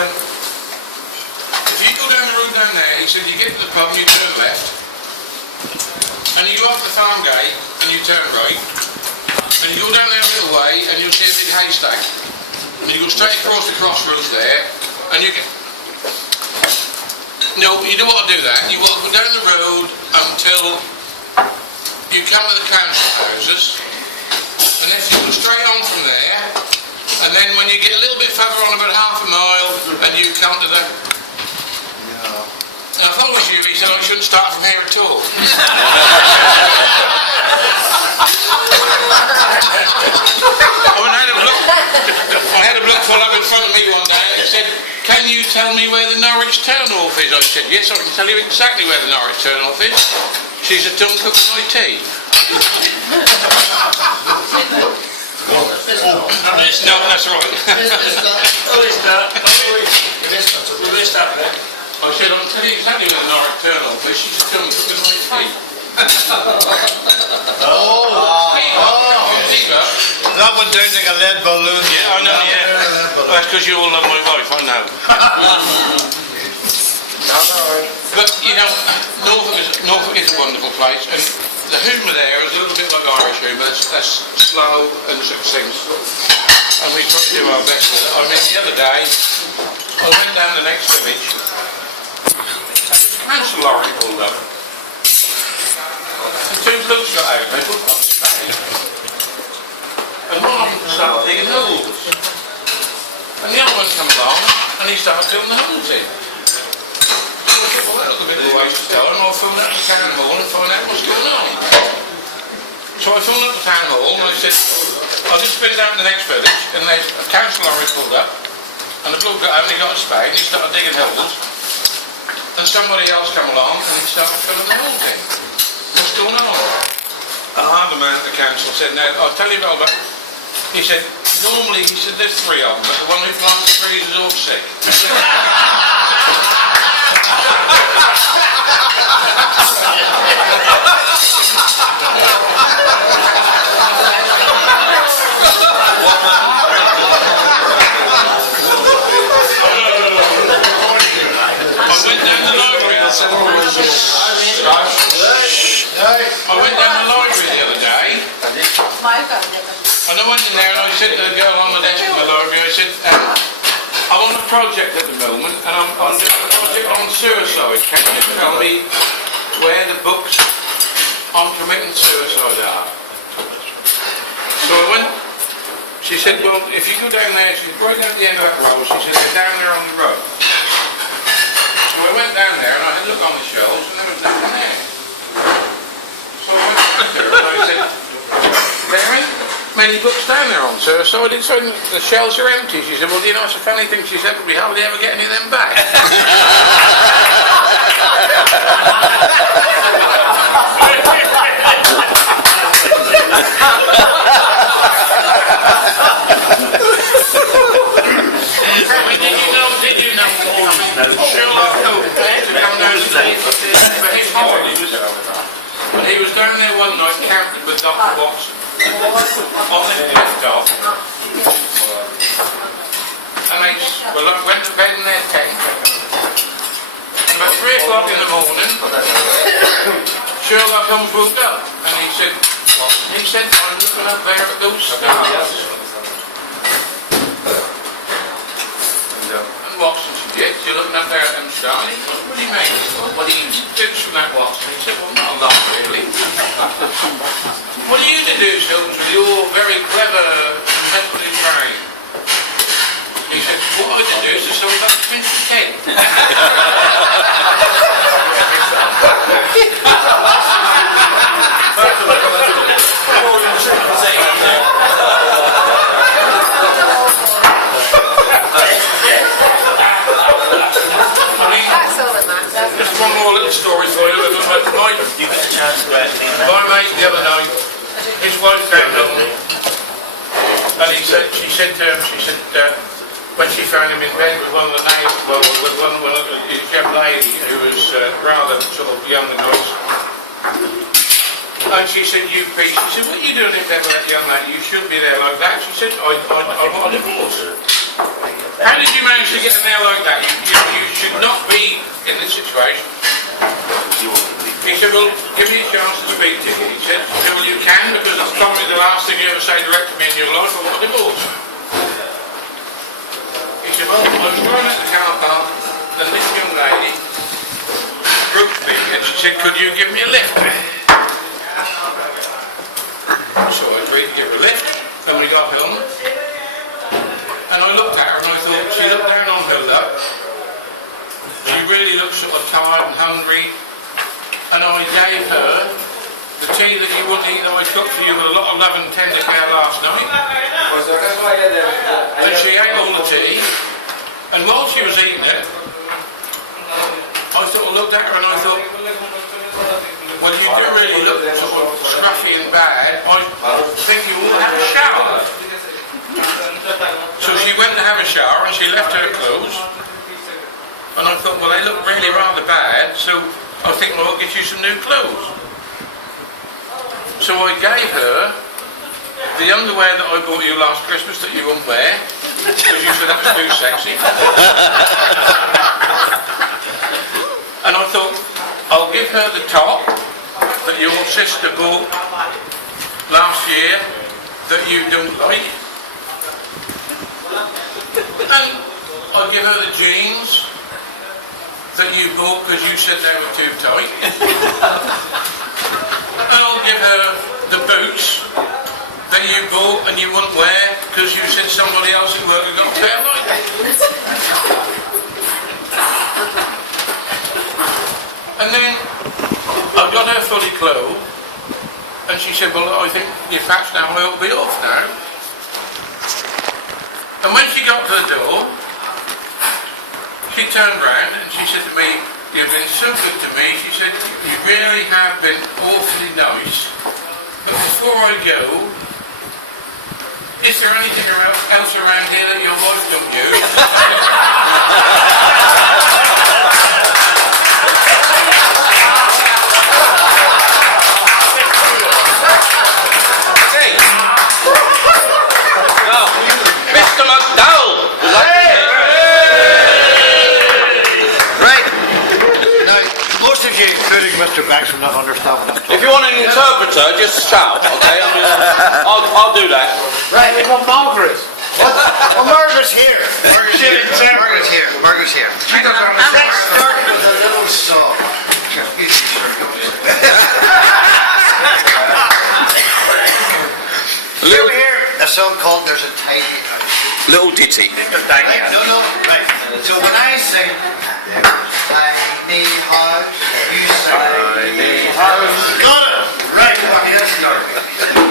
if you go down the road down there, he said, you get to the pub and you turn left, and you go up the farm gate and you turn right, and you go down there a little way and you'll see a big haystack. And you go straight across the crossroads there, and you can... No, you don't want to do that. You want to go down the road until you come to the council houses, and if you go straight on from there, and then when you get a little bit further on, about half a mile, and you come to the... Now, if I was you, he said, I shouldn't start from here at all. I had a bloke pull up in front of me one day and said, can you tell me where the Norwich Turnoff is? I said, yes, I can tell you exactly where the Norwich Turnoff is. She's a tongue cooking my tea. No, that's right. I said, I'll tell you exactly where the Norwich Turnoff is. She's a tongue cooking my tea. That one down like a lead balloon. Yeah, I know, yeah. That's because you all love my wife, I know. But, you know, Norfolk is a wonderful place, and the humour there is a little bit like Irish humour. That's slow and succinct, and we try to do our best with it. I mean, the other day, I went down the next village, and the council lorry pulled up, and two blokes got out, they both got spade. And one of them started digging holes. And the other one come along and he started filling the holes in. So I thought, well, that was a bit of a waste of time. I'll phone up the town hall and find out what's going on. So I phoned up the town hall and I said, I'll just spin down to the next village, and there's a council lorry pulled up, and the bloke got out and he got a spade and he started digging holes. And somebody else come along and he started filling the holes in. What's going on? The man at the council said, now, I'll tell you about that. He said, normally, he said, there's three of them, but the one who plants the trees is all sick. I went down the library. I went down the library the other day. And I went in there and I said to the girl on the desk in the library, I said, I'm on a project at the moment, and I'm doing a project on suicide. Can you tell me where the books on committing suicide are? So I went, she said, well, if you go down there, she's right down at the end of that road, she said, they're down there on the road. So I went down there and I had a look on the shelves and there was nothing there. So I went back there and I said, there ain't many books down there on suicide, so the shelves are empty. She said, well, do you know it's a funny thing? She said, we hardly ever get any of them back. Did you know Sherlock Holmes to come down to for his holidays? And he was down there one night camping with Dr. Watson on his desktop, and they went to bed in their tent. And about 3 o'clock in the morning, Sherlock Holmes woke up and he said, I'm looking up there at those stars. And Watson said, yes, you're looking up there at them stars. He said, what do you mean? What do you deduce from that, Watson? He said, well, not a lot really. What do you deduce, Holmes, with your very clever and mentally brain? He said, what I deduce is something about Prince Ted. Just one more little story for you. My mate the other night, his wife came home, and she said to him, when she found him in bed with one of the neighbours, with one of his young lady who was rather sort of young and nice. And she said, you Pete, she said, what are you doing in bed with that young lady? You shouldn't be there like that. She said, I want a divorce. How did you manage to get in there like that? You should not be in this situation. He said, well, give me a chance to speak to you. He said, well, you can, because that's probably the last thing you ever say direct to me in your life. I want a divorce. He said, well, I was driving at the car park, and this young lady approached me, and she said, could you give me a lift? So I agreed to give her a lift, and we got home. And I looked at her and I thought, she looked down on her luck. She really looked sort of tired and hungry. And I gave her the tea that you wouldn't eat that I cooked for you with a lot of love and tender care last night. And she ate all the tea. And while she was eating it, I sort of looked at her and I thought, well, you do really look sort of scruffy and bad. I think you ought to have a shower. So she went to have a shower and she left her clothes. And I thought, well, they look really rather bad, so I think, well, I'll get you some new clothes. So I gave her the underwear that I bought you last Christmas that you wouldn't wear, because you said that was too sexy. And I thought, I'll give her the top that your sister bought last year that you don't like. And I'll give her the jeans that you bought because you said they were too tight. And I'll give her the boots that you bought and you wouldn't wear because you said somebody else at work had got a pair like that. And then I got her fully clothed and she said, well, I think you're fat now, I ought to be off now. And when she got to the door, she turned round and she said to me, you've been so good to me. She said, you really have been awfully nice. But before I go, is there anything else around here that your wife don't use? Hey! No, Mr. McDowell! Most of you, including Mr. Banks, will not understand what I'm talking about. If you want an interpreter, just shout, okay? I'll do that. Right, we want Margaret. What? Well, Margaret's here. Margaret's here. Margaret's here. She doesn't understand. Let's start with a little song. Here we hear a song called There's a Tiny House. Little ditty. Right, no, right. So when I sing tiny house, you say tiny house. Got it! Right, okay, that's the order.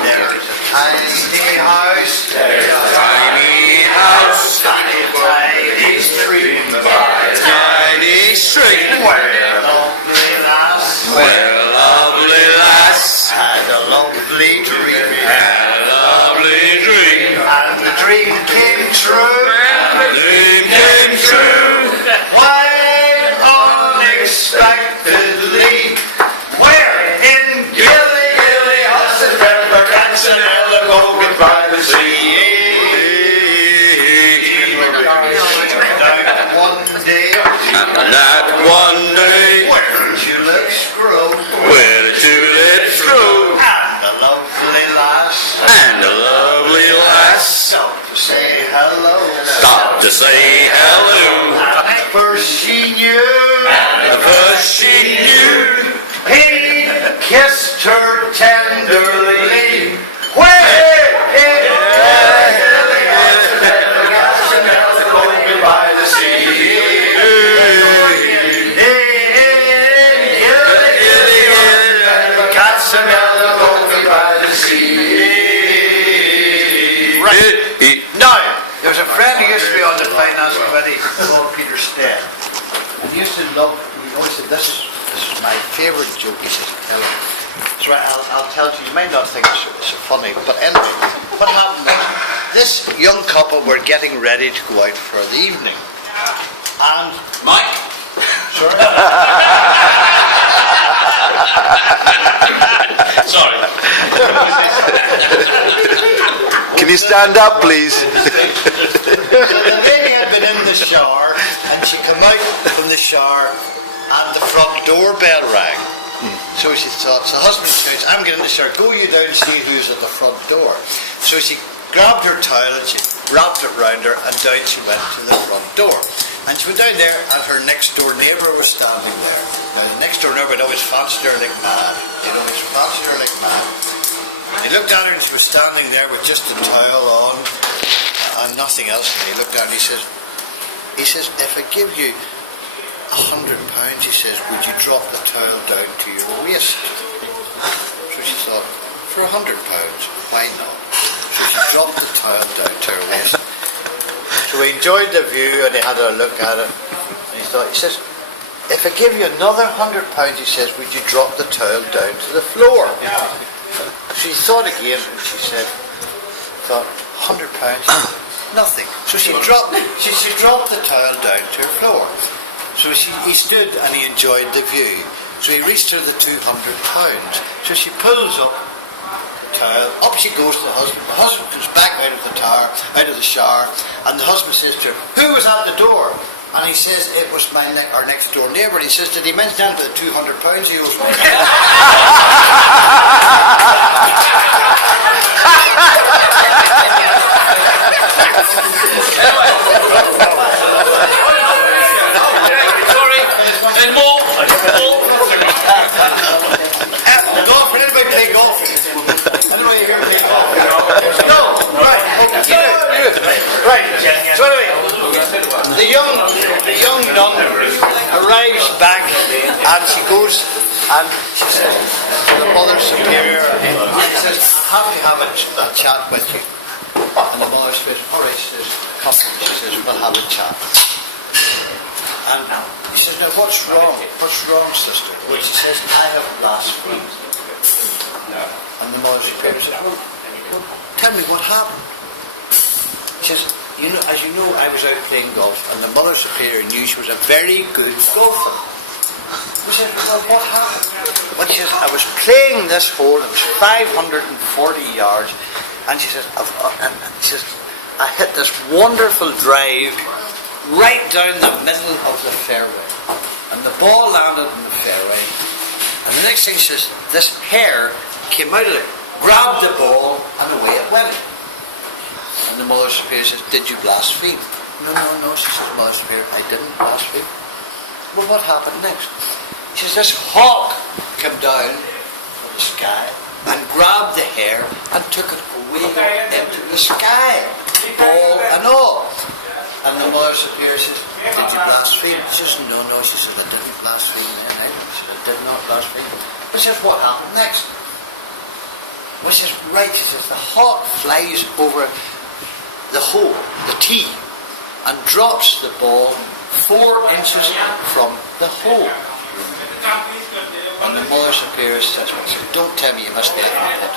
There's a tiny house. There's a tiny house. Tiny street. Tiny street. Where lovely lass. Where a lovely lass Had a lovely dream. had a lovely dream. And the dream came true. The dream came true. Quite unexpectedly. Where? In Gilly House and Pepper Cats and Ellicogan by the sea. Down one day. And that one day, Where tulips grow. where the tulips grow, And a lovely lass. and a lovely lass Stopped to say hello. stopped to say hello. And at first she knew. The first she knew, He kissed her tenderly. Where in Gilly House and Pepper Cats and Ellicogan by the sea. Cats and Ellicogan by the sea. Right. Now, there's a friend who used to be on the finance committee called Peter Stead. And he used to love, he always said, this is my favourite joke. He says, tell him. So I'll tell you, you might not think it's funny, but anyway, what happened was, this young couple were getting ready to go out for the evening. And Mike. sorry. Sorry. Can you stand up, please? The lady had been the shower, and she came out from the shower, and the front doorbell rang. So she thought, so the husband shouts, I'm getting in the shower, go you down and see who's at the front door. So she grabbed her towel and she wrapped it round her, and down she went to the front door. And she went down there, and her next door neighbour was standing there. Now the next door neighbour always fancied her like mad. You know, he fancied her like mad. And he looked at her and she was standing there with just a towel on and nothing else. And he looked at her and he says, if I give you £100, he says, would you drop the towel down to your waist? So she thought, for £100, why not? So she dropped the towel down to her waist. So he enjoyed the view and he had a look at it. And he thought, he says, if I give you another £100, he says, would you drop the towel down to the floor? She thought again and she said, £100, nothing. So she dropped the towel down to her floor. So he stood and he enjoyed the view. So he reached her the £200. So she pulls up the towel, up she goes to the husband. The husband comes back out of the shower, and the husband says to her, who was at the door? And he says, it was our next door neighbour. And he says, did he mention that the £200 he owes me? Sorry, there's more. Golf, anybody play golf? I don't know you hear me play golf. No, right, okay, right. So anyway, the young nun arrives back and she goes and she says to the Mother Superior, she says, I have to have a chat with you. And the Mother says, alright, she says, come. She says, we'll have a chat. And he says, now what's wrong? What's wrong, sister? Well, she says, I have blasphemed. And the Mother Superior says, well, tell me what happened. She says, as you know, I was out playing golf, and the Mother Superior knew she was a very good golfer. He said, well, what happened? Well, she says, I was playing this hole, it was 540 yards, and she says, I hit this wonderful drive right down the middle of the fairway, and the ball landed in the fairway, and the next thing she says, this hare came out of it, grabbed the ball, and away it went. And the Mother Superior says, did you blaspheme? No, she says, Mother Superior, I didn't blaspheme. Well, what happened next? She says, this hawk came down from the sky and grabbed the hare and took it away into the sky, ball and all. And the Mother Superior says, did you blaspheme? She says, no, she says, I didn't blaspheme. She said, I did not blaspheme. But she says, what happened next? Well, she says, right, she says, the hawk flies over the hole, the tee, and drops the ball 4 inches from the hole. And the Mother Superior says, don't tell me you missed the effort.